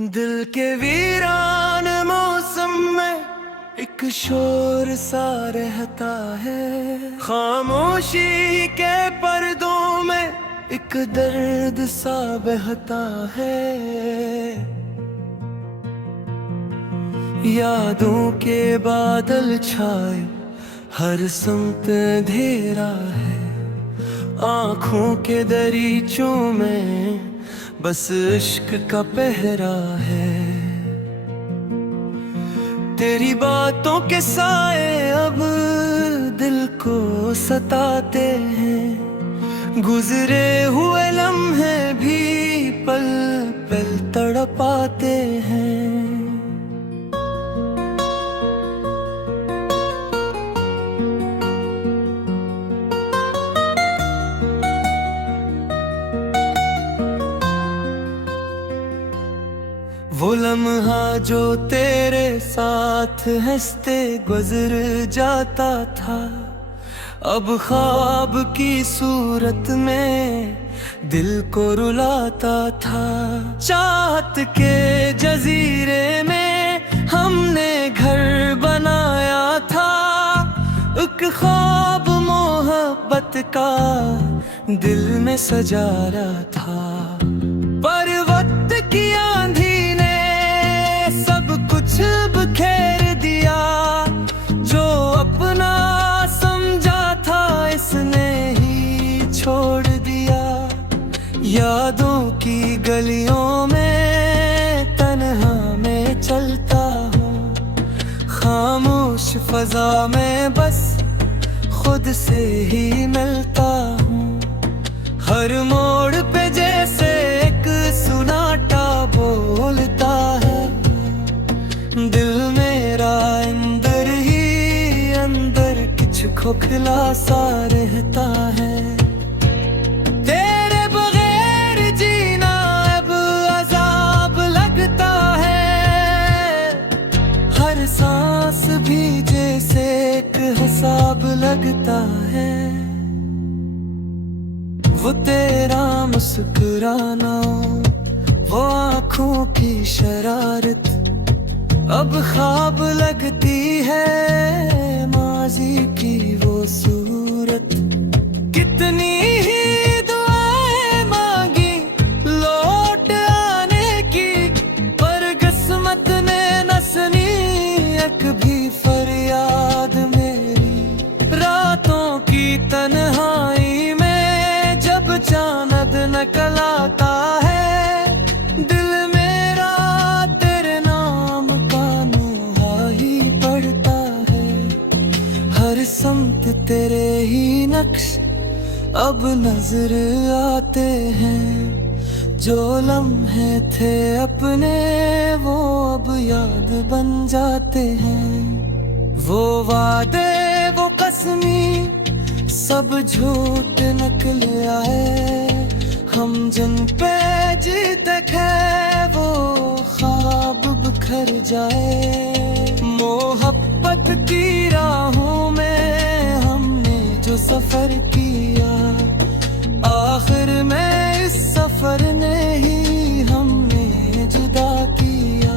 दिल के वीरान मौसम में एक शोर सा रहता है, खामोशी के पर्दों में एक दर्द सा बहता है। यादों के बादल छाए, हर समत अंधेरा है, आँखों के दरीचों में बस इश्क का पहरा है। तेरी बातों के साए अब दिल को सताते हैं, गुजरे हुए लम्हे भी पल पल तड़पाते हैं। वो लम्हा जो तेरे साथ हंसते गुजर जाता था, अब ख्वाब की सूरत में दिल को रुलाता था। चाहत के जजीरे में हमने घर बनाया था, एक ख्वाब मोहब्बत का दिल में सजा रहा था। पर वक्त की आंधी बिखेर दिया, जो अपना समझा था इसने ही छोड़ दिया। यादों की गलियों में तन्हा में चलता हूँ, खामोश फजा में बस खुद से ही मिलता हूँ। हर मोड़ पे जैसे एक सुनाटा बोलता है, दिल मेरा अंदर ही अंदर कुछ खोखला सा रहता है। तेरे बगैर जीना अब अजाब लगता है, हर सांस भी जैसे एक हिसाब लगता है। वो तेरा मुस्कुराना, वो आँखों की शरारत अब ख्वाब लगती है, माजी की वो सूरत। कितनी ही दुआएं मांगी लौट आने की, पर किस्मत ने न सुनी एक भी फरियाद मेरी। रातों की तन्हाई में जब चांद निकल आता है, समत तेरे ही नक्श अब नजर आते हैं। जो लम्हे थे अपने वो अब याद बन जाते हैं। वो वादे वो कसमी सब झूठ निकल आए, हम जिन पे जीते थे वो ख्वाब बिखर जाए। मोहब्बत की राहों में हमने जो सफर किया, आखिर में इस सफर ने ही हमें जुदा किया।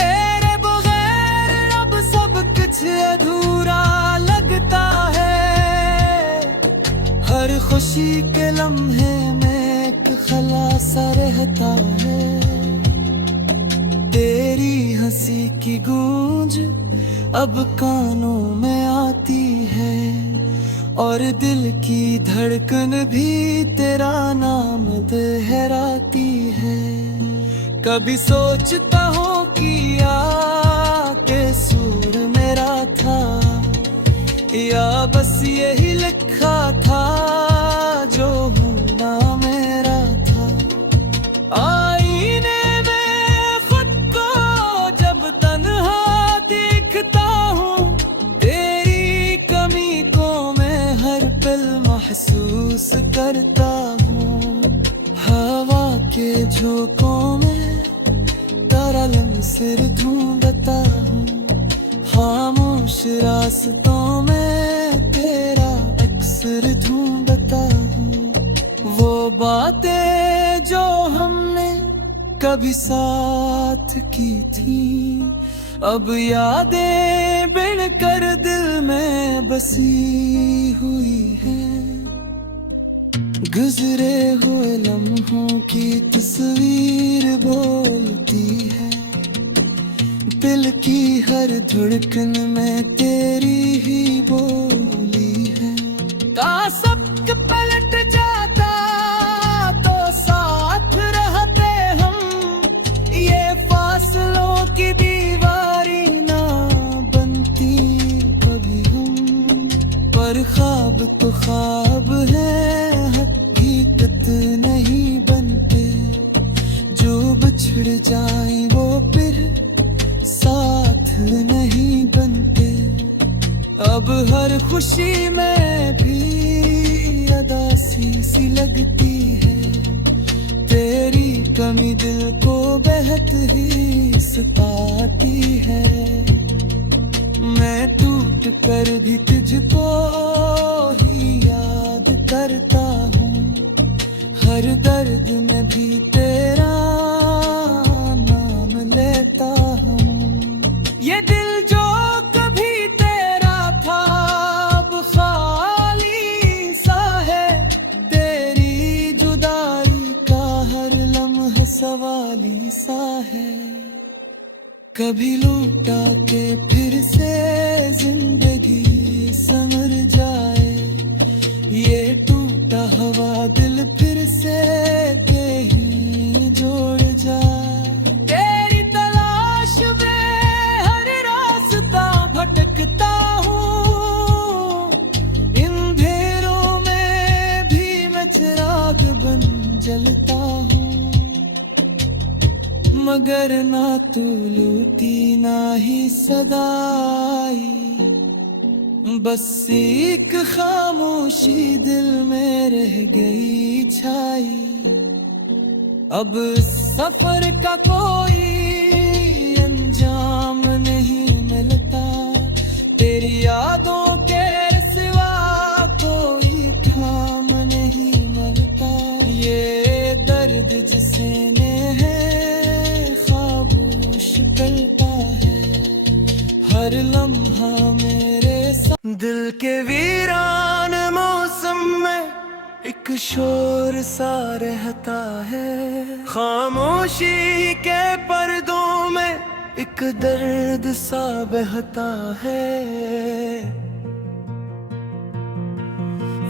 तेरे बगैर अब सब कुछ अधूरा लगता है, हर खुशी के लम्हे में एक खलासा रहता है। तेरी हंसी की गूंज अब कानों में आती है, और दिल की धड़कन भी तेरा नाम दोहराती है। कभी सोचता हूँ किया के सूर मेरा था, या बस यही लिखा था जो होना मेरा था। आईने में खुद को जब तन्हा देखता हूँ, तेरी कमी को मैं हर पल महसूस करता हूँ। हवा के झोंकों में तारा सिर ढूंढता हूँ, खामोश रास्तों में तेरा अक्सर ढूंढता हूँ। वो बातें जो हमने कभी साथ की थी, अब यादें बिन कर दिल में बसी हुई है। गुजरे हुए लम्हों की तस्वीर बोलती है, दिल की हर धड़कन में तेरी ही बोली है। सब पलट जाता तो साथ रहते हम, ये फासलों की दीवारी ना बनती कभी हम। पर ख्वाब तो ख्वाब है, हकीकत नहीं बनते। जो बिछड़ जाए वो फिर साथ नहीं बनते। अब हर खुशी में भी उदासी सी लगती है, तेरी कमी दिल को बेहद ही सताती है। मैं टूट कर भी तुझको ही याद करता हूँ, हर दर्द में भी तेरा नाम लेता हूँ। ये दिल जो कभी तेरा था अब खाली सा है, तेरी जुदाई का हर लम्हा सवाली सा है। कभी लौटा के फिर से जिंदगी संवर जाए, ये टूटा हुआ दिल फिर से कहीं जोड़ जाए। तेरी तलाश में हर रास्ता भटकता हूँ, इन अंधेरों में भी मैं चिराग बन जलता हूँ। मगर ना तू लूटी ना ही सदाई, बस एक खामोशी दिल में रह गई छाई। अब सफर का कोई अंजाम नहीं मिलता, तेरी यादों के सिवा कोई काम नहीं मिलता। ये दर्द जिसे ने है खामोश करता है, हर लम्हा मेरे दिल के वीरान मौसम में एक शोर सा रहता है। खामोशी के पर्दों में एक दर्द सा बहता है।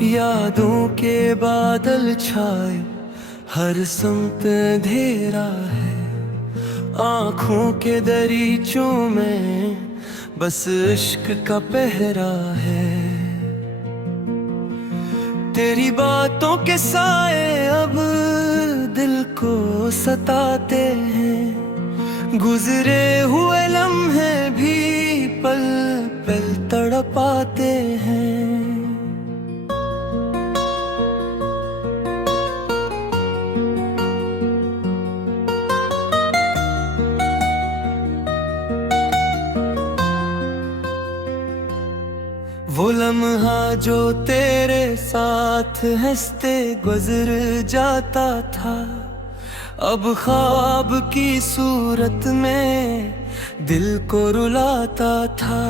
यादों के बादल छाए हर समत अंधेरा है, आँखों के दरीचों में बस इश्क का पहरा है। तेरी बातों के साए अब दिल को सताते हैं, गुजरे हुए लम्हे भी पल पल तड़पाते हैं। वो लम्हा जो तेरे साथ हंसते गुजर जाता था, अब ख्वाब की सूरत में दिल को रुलाता था।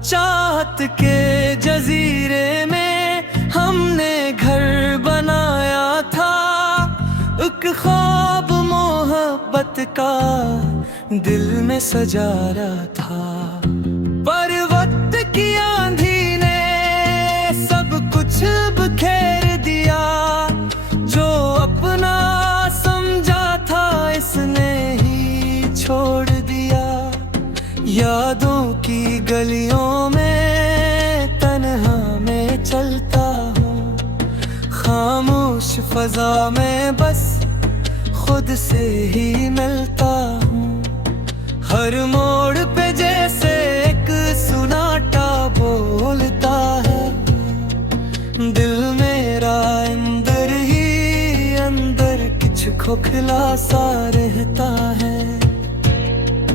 चाहत के जजीरे में हमने घर बनाया था, एक ख्वाब मोहब्बत का दिल में सजाया था। पर वक्त की आंधी कुछ बखेर दिया, जो अपना समझा था इसने ही छोड़ दिया। यादों की गलियों में तन्हा में चलता हूँ, खामोश फजा में बस खुद से ही मिलता हूँ। हर मोड़ पे जैसे एक सुनाटा बोलता है, दिल मेरा अंदर ही अंदर कुछ खोखला सा रहता है।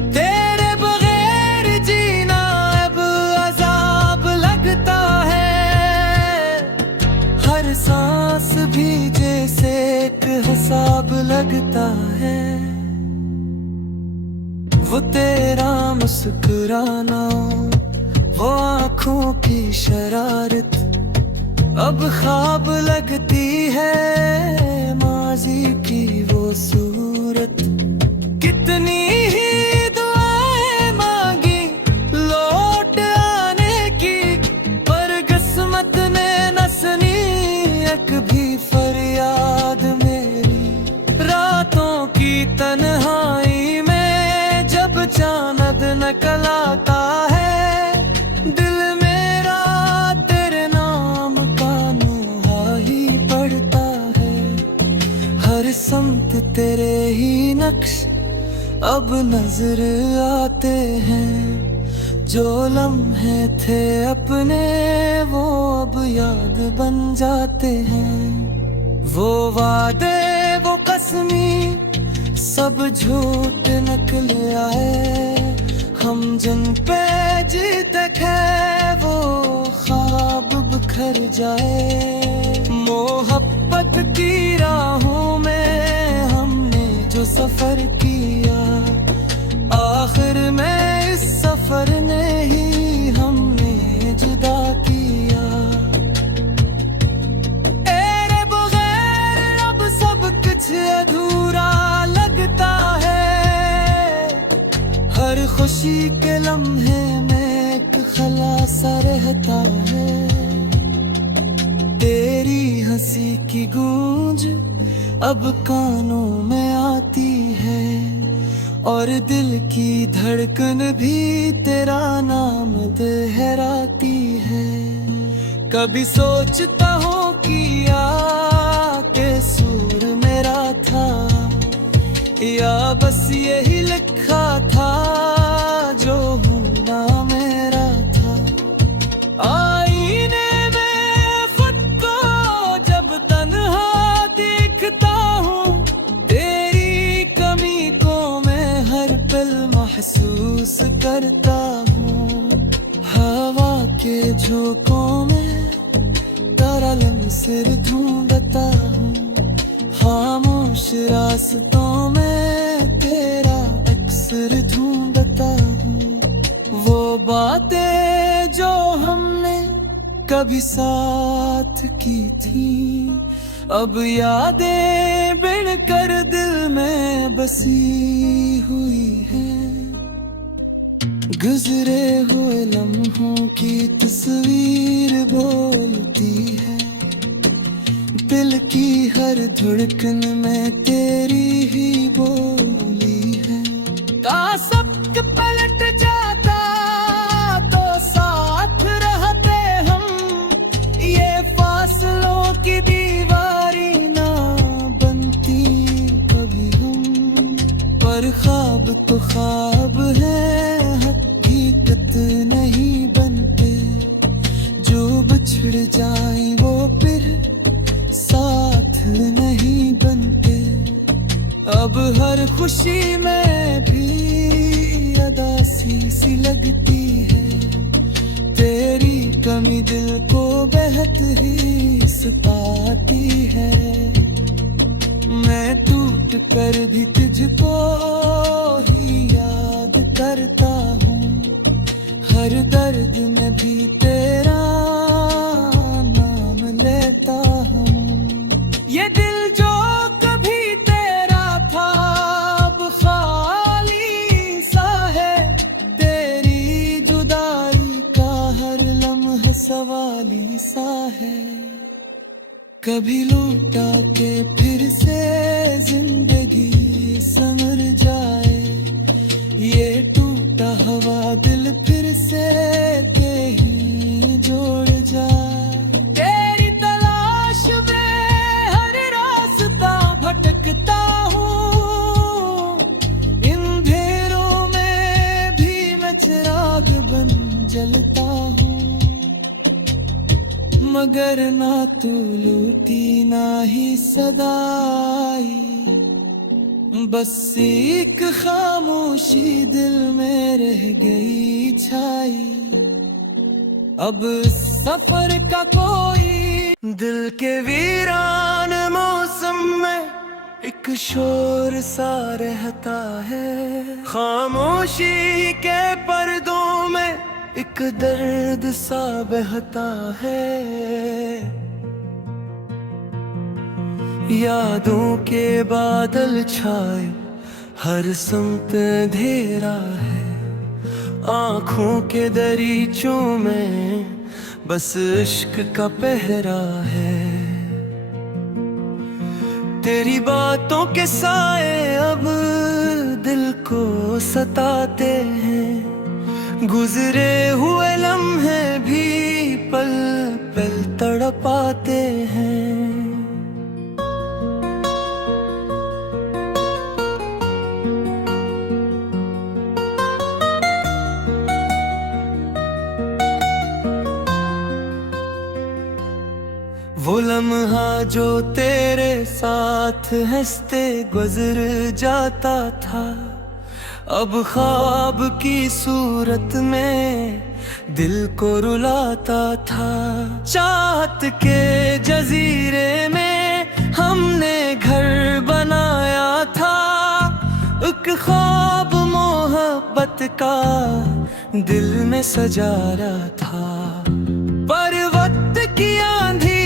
तेरे बगैर जीना अब अजाब लगता है, हर सांस भी जैसे एक हिसाब लगता है। वो तेरा मुस्कुराना, वो आँखों की शरारत अब ख्वाब लगती है, माजी की वो सूरत। कितनी ही दुआएं मांगी लौट आने की, पर किस्मत ने न सुनी एक भी फरियाद मेरी। रातों की तन्हाई में जब चांद निकल आता है, दिल मेरा तेरे नाम का नुहा ही पड़ता है। हर समत तेरे ही नक्श अब नजर आते हैं, जो लम्हे थे अपने वो अब याद बन जाते हैं। वो वादे वो कसमी सब झूठ निकल आए, हम जिन पे जीते थे वो ख्वाब बिखर जाए। मोहब्बत की राहों में हमने जो सफर किया, आखिर में इस सफर ने ही हमें जुदा किया। तेरे बगैर अब सब कुछ अधूरा लगता है, हर खुशी के लम्हे में एक खलासा रहता है। तेरी हंसी की गूंज अब कानों में आती है, और दिल की धड़कन भी तेरा नाम दोहराती है। कभी सोचता हूँ किया के सूर मेरा था, या बस यही लिखा था जो होना मेरा था। आईने में खुद को जब तन्हा देखता हूँ, तेरी कमी को मैं हर पल महसूस करता हूँ। हवा के झोंकों में तारा लम्सिर ढूंढता हूँ, खामोश रास्तों में तेरा अक्सर ढूंढता हूँ। वो बातें जो हमने कभी साथ की थी, अब यादें बिन कर दिल में बसी हुई है। गुजरे हुए लम्हों की तस्वीर बोलती है, दिल की हर धड़कन में तेरी ही बोली है। सब पलट जाता तो साथ रहते हम, ये फासलों की दीवारी ना बनती कभी हम। पर ख्वाब तो ख्वाब है, हकीकत नहीं बनते। जो बिछड़ जाए वो फिर साथ नहीं बनते। अब हर खुशी में भी अदासी सी लगती है, तेरी कमी दिल को बेहद ही सताती है। मैं टूट कर भी तुझको ही याद करता हूँ, हर दर्द में भी तेरा नाम लेता हूँ। ये दिल जो कभी तेरा था अब खाली सा है, तेरी जुदाई का हर लम्हा सवाली सा है। कभी लौटा के फिर से जिंदगी संवर जाए, ये टूटा हुआ दिल फिर से कहीं जोड़ जाए। तेरी तलाश में हर रास्ता भटकता हूँ, इन अंधेरों में भी मैं चिराग बन जलता हूँ। मगर ना तू लूटी ना ही सदाई, बस एक खामोशी दिल में रह गई छाई। अब सफर का कोई दिल के वीरान मौसम में एक शोर सा रहता है, खामोशी के पर्दों में एक दर्द सा बहता है। यादों के बादल छाए, हर समत अंधेरा है, आँखों के दरीचों में बस इश्क का पहरा है। तेरी बातों के साए अब दिल को सताते हैं, गुजरे हुए लम्हे भी पल पल तड़पाते हैं। वो लम्हा जो तेरे साथ हंसते गुजर जाता था, अब ख्वाब की सूरत में दिल को रुलाता था। चाहत के जजीरे में हमने घर बनाया था, एक ख्वाब मोहब्बत का दिल में सजाया था। पर वक्त की आंधी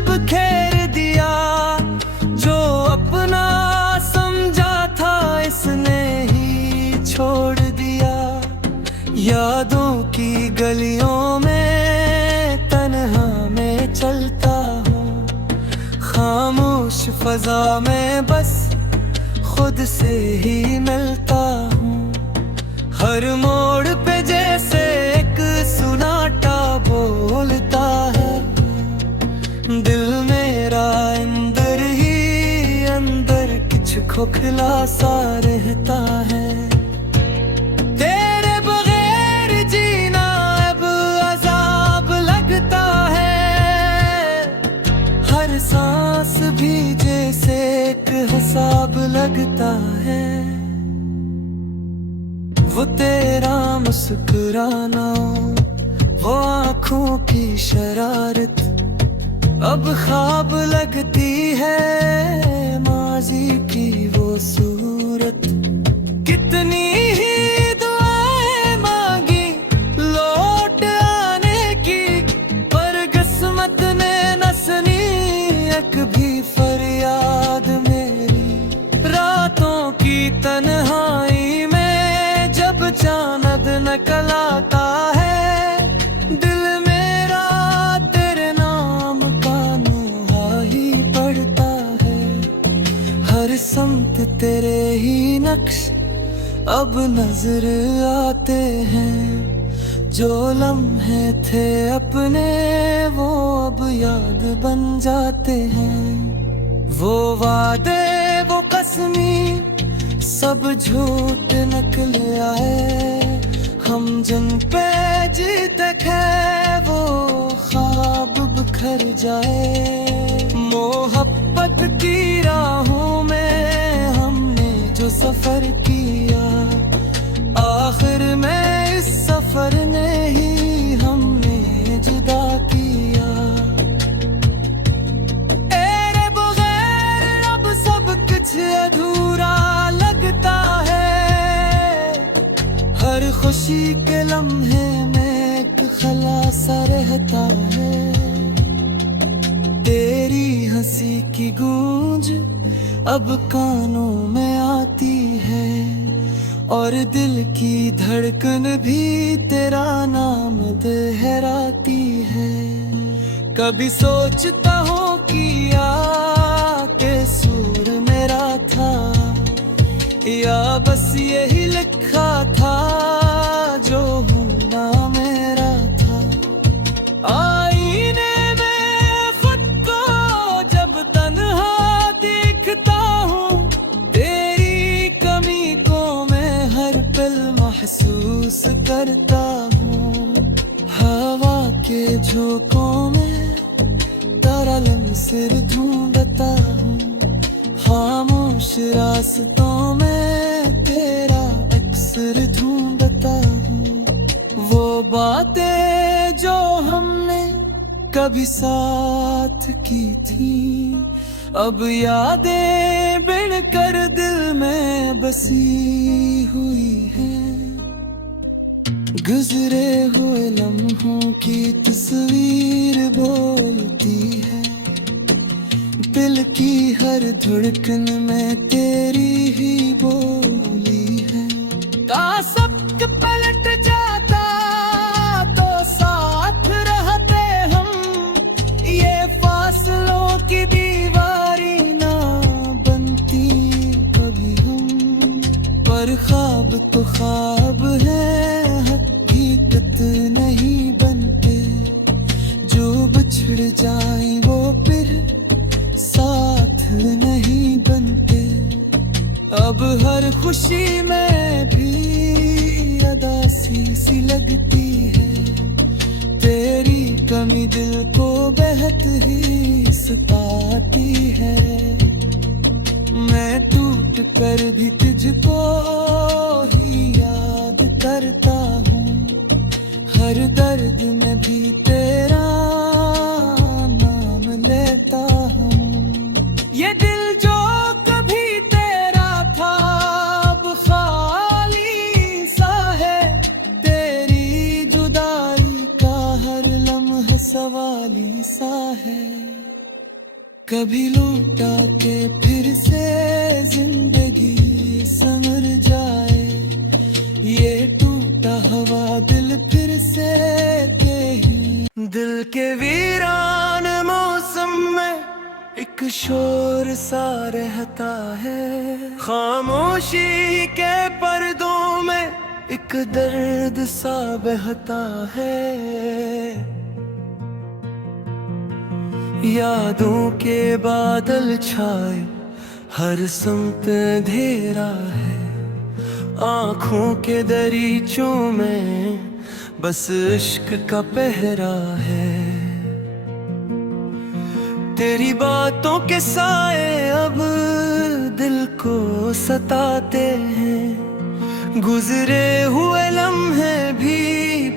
बिखेर दिया, जो अपना समझा था इसने ही छोड़ दिया। यादों की गलियों में तन्हा में चलता हूँ, खामोश फजा में बस खुद से ही मिलता हूँ। हर मोड़ पे जैसे एक सुनाटा बोलता है, दिल मेरा अंदर ही अंदर कुछ खोखला सा रहता है। तेरे बगैर जीना अब अजाब लगता है, हर सांस भी जैसे एक हिसाब लगता है। वो तेरा मुस्कुराना, वो आँखों की शरारत अब ख्वाब लगती है, माजी की वो सूरत। कितनी ही दुआएं मांगी लौट आने की, पर किस्मत ने न सुनी एक भी फरियाद मेरी। रातों की तन्हाई में जब चांद निकल आता है, दिल मेरा तेरे नाम समत तेरे ही नक्श अब नजर आते हैं। जो लम्हे थे अपने वो अब याद बन जाते हैं। वो वादे वो कसमी सब झूठ निकल आए, हम जिन पे जीते थे वो ख्वाब बिखर जाए। मोहब्बत की राहों में हमने जो सफर किया, आखिर में इस सफर ने ही हमने जुदा किया। तेरे बगैर अब सब कुछ अधूरा लगता है, हर खुशी के लम्हे में एक खलासा रहता है। तेरी हंसी की गूंज अब कानों में आती है, और दिल की धड़कन भी तेरा नाम दोहराती है। कभी सोचता हूँ किया के सूर मेरा था, या बस यही लिखा था जो हूँ ना मेरा था। आईने में खुद को जब तन्हा देखता हूँ, तेरी कमी को मैं हर पल महसूस करता हूँ। हवा के झोंकों में तरलम सिर ढूंढता हूँ, खामोश रास्तों में तेरा अक्सर ढूंढता हूँ। वो बातें जो हमने कभी साथ की थी अब यादें बिन कर दिल में बसी हुई है, गुजरे हुए लम्हों की तस्वीर बोलती है, दिल की हर धड़कन में तेरी ही बोली है। सबक पलट जाता तो साथ रहते हम, ये फासलों की दीवारी ना बनती कभी हम, पर ख्वाब तो ख्वाब है, हकीकत नहीं बनते, जो बिछड़ जाए वो फिर साथ नहीं बनते। अब हर खुशी में भी उदासी सी लगती है, तेरी कमी दिल को बेहद ही सताती है। मैं टूट कर भी तुझको ही याद करता हूँ, हर दर्द में भी तेरा नाम लेता हूँ। ये दिल जो कभी तेरा था अब खाली सा है, तेरी जुदाई का हर लम्हा सवाली सा है। कभी लौटा के फिर से जिंदगी संवर जाए, ये टूटा हुआ दिल फिर से कहीं। दिल के वीरान मौसम में एक शोर सा रहता है, खामोशी के पर्दों में एक दर्द सा बहता है। यादों के बादल छाए, हर समत अंधेरा है, आँखों के दरीचों में बस इश्क का पहरा है। तेरी बातों के साए अब दिल को सताते हैं, गुजरे हुए लम्हे भी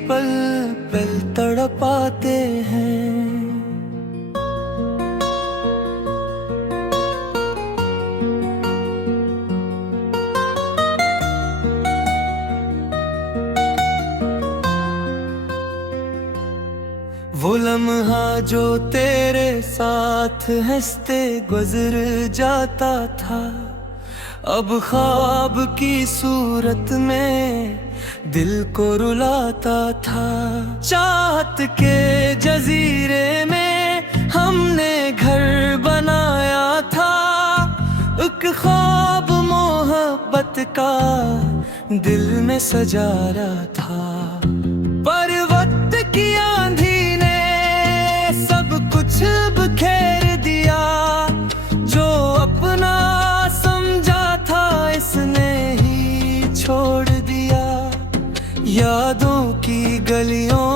पल पल तड़पाते हैं। वो लम्हा जो तेरे साथ हंसते गुजर जाता था, अब ख्वाब की सूरत में दिल को रुलाता था। चाहत के जजीरे में हमने घर बनाया था, एक ख्वाब मोहब्बत का दिल में सजाया था। पर वक्त की आंधी बिखेर दिया, जो अपना समझा था इसने ही छोड़ दिया। यादों की गलियों